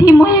muhimu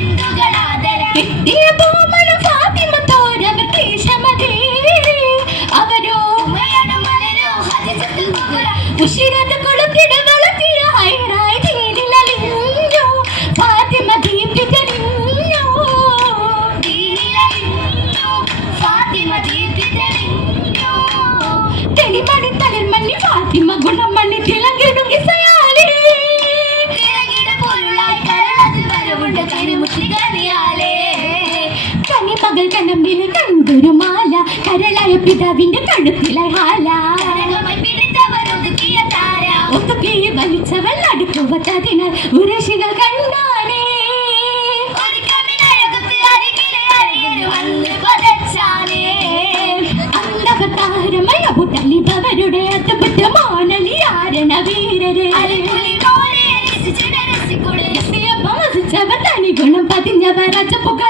നെഞ്ചുകളാതെ പിതാവിന്റെ കഴുത്തിലെ ഹാല. കണ്ടാനേ അവരുടെ അത്തപ്പറ്റ മോനലി ആരണ വീരരെ തനി ഗുണം പതിഞ്ഞവർ അച്ചപ്പുക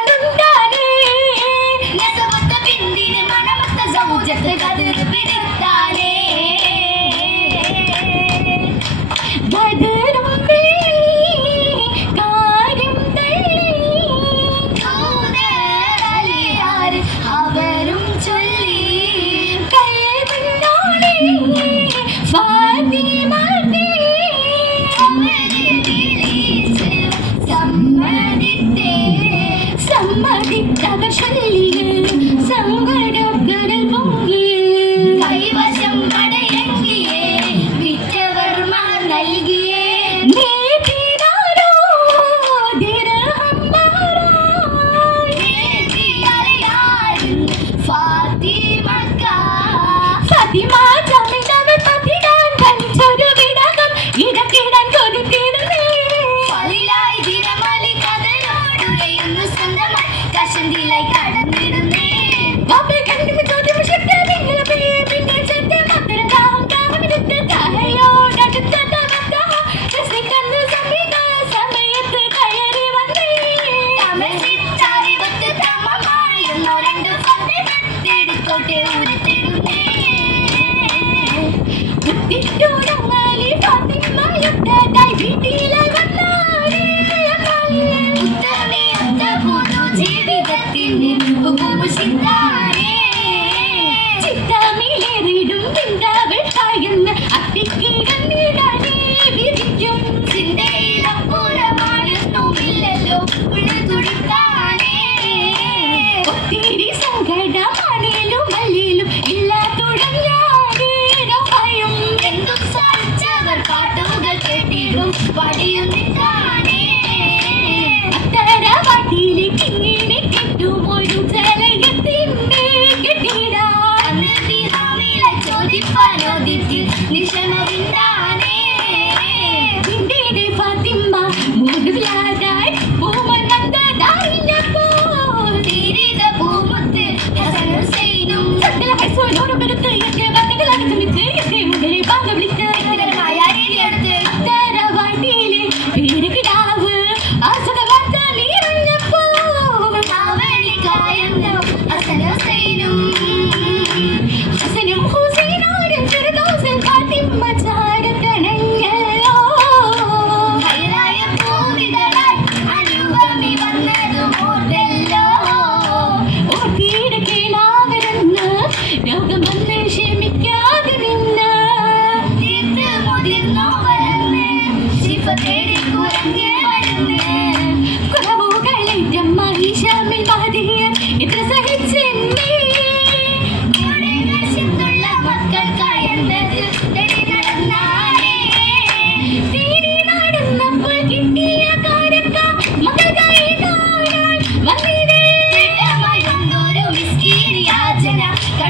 Dima. নদীটি নিশে নদীটা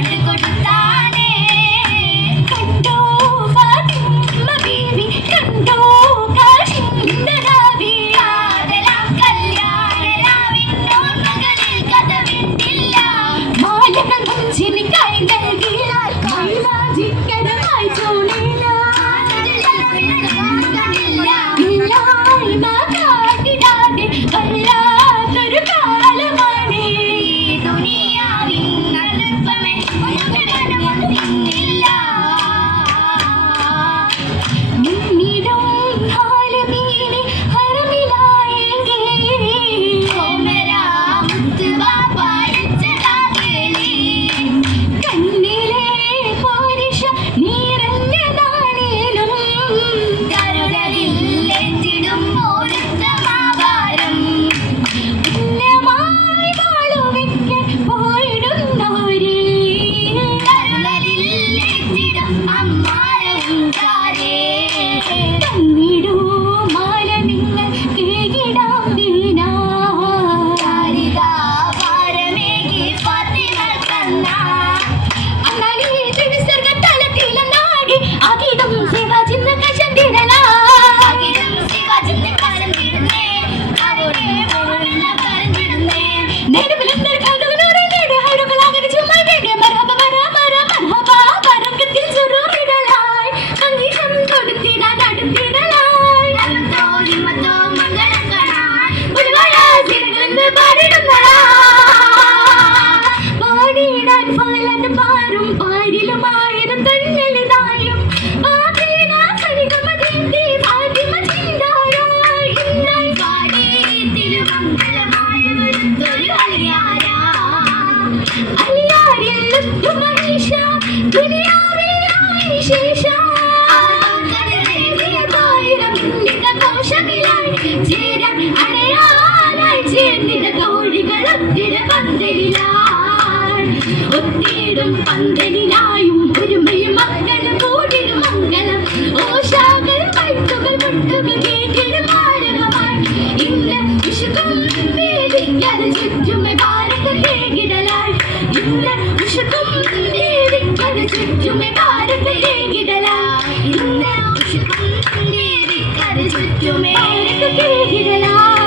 கண்டு கொடுத்தா പന്തലിലായി ഒത്തിടും പന്തലിലായും ഒരുമൽ മക്കൾ കൂടിടും മംഗളം ഓശാകൾ പഴുത്തുകൾ മുട്ടുകൾ കേട്ടിടും മാരകമായി ഇന്ന് വിശുക്കും വേദിക്കൽ ചുറ്റുമെ ഭാരത കേകിടലായി ഇന്ന് വിശുക്കും വേദിക്കൽ ചുറ്റുമെ ഭാരത കേകിടലായി ഇന്ന് വിശുക്കും വേദിക്കൽ ചുറ്റുമെ ഭാരത കേകിടലായി